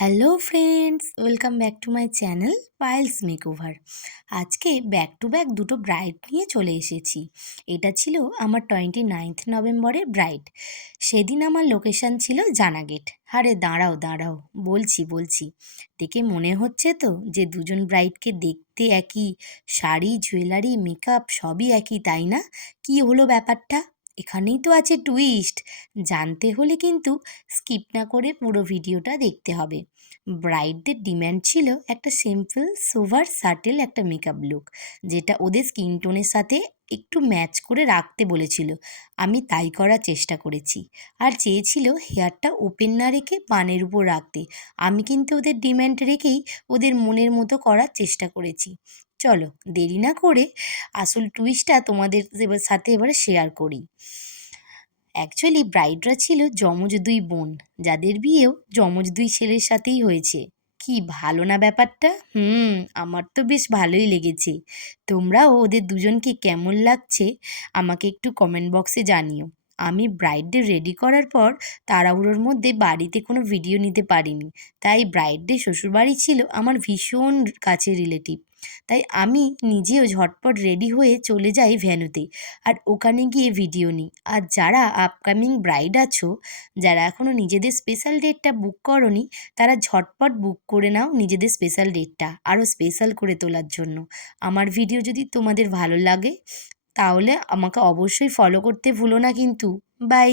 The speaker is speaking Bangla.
Hello friends welcome back to my channel Payel's makeover আজকে ব্যাক টু ব্যাক দুটো ব্রাইড নিয়ে চলে এসেছি। এটা ছিল আমার টোয়েন্টি নাইনথ নভেম্বরের ব্রাইড সেদিন আমার লোকেশান ছিল জানাগেট। আরে দাঁড়াও দাঁড়াও। বলছি বলছি। দেখে মনে হচ্ছে তো যে দুজন ব্রাইডকে দেখতে একই, শাড়ি জুয়েলারি মেকআপ সবই একই, তাই না? কি হলো ব্যাপারটা? এখানেই তো আছে টুইস্ট জানতে হলে কিন্তু স্কিপ না করে পুরো ভিডিওটা দেখতে হবে। ব্রাইডদের ডিম্যান্ড ছিল একটা সিম্পল সোভার সাটেল একটা মেকআপ লুক যেটা ওদের স্কিন টোনের সাথে একটু ম্যাচ করে রাখতে বলেছিল। আমি তাই করার চেষ্টা করেছি। আর চেয়েছিল হেয়ারটা ওপেন না রেখে পানের উপর রাখতে। আমি কিন্তু ওদের ডিম্যান্ড রেখেই ওদের মনের মতো করার চেষ্টা করেছি। চলো, দেরি না করে আসল টুইস্টটা তোমাদের এবার সাথে এবারে শেয়ার করি। অ্যাকচুয়ালি ব্রাইডরা ছিল যমজ দুই বোন, যাদের বিয়েও যমজ দুই ছেলের সাথেই হয়েছে। কি ভালো না ব্যাপারটা? হুম, আমার তো বেশ ভালোই লেগেছে। তোমরাও ওদের দুজনকে কেমন লাগছে আমাকে একটু কমেন্ট বক্সে জানিও। আমি ব্রাইডদের রেডি করার পর তাড়াহুড়োর মধ্যে বাড়িতে কোনো ভিডিও নিতে পারিনি। তাই ব্রাইডদের শ্বশুরবাড়ি ছিল আমার ভীষণ কাছের রিলেটিভ তাই আমি নিজেও ঝটপট রেডি হয়ে চলে যাই ভ্যানুতে। আর ওখানে গিয়ে ভিডিও নিই। আর যারা আপকামিং ব্রাইড আছো, যারা এখনও নিজেদের স্পেশাল ডেটটা বুক করনি, তারা ঝটপট বুক করে নাও নিজেদের স্পেশাল ডেটটা আরও স্পেশাল করে তোলার জন্য। আমার ভিডিও যদি তোমাদের ভালো লাগে, তাহলে আমাকে অবশ্যই ফলো করতে ভুলো না কিন্তু। বাই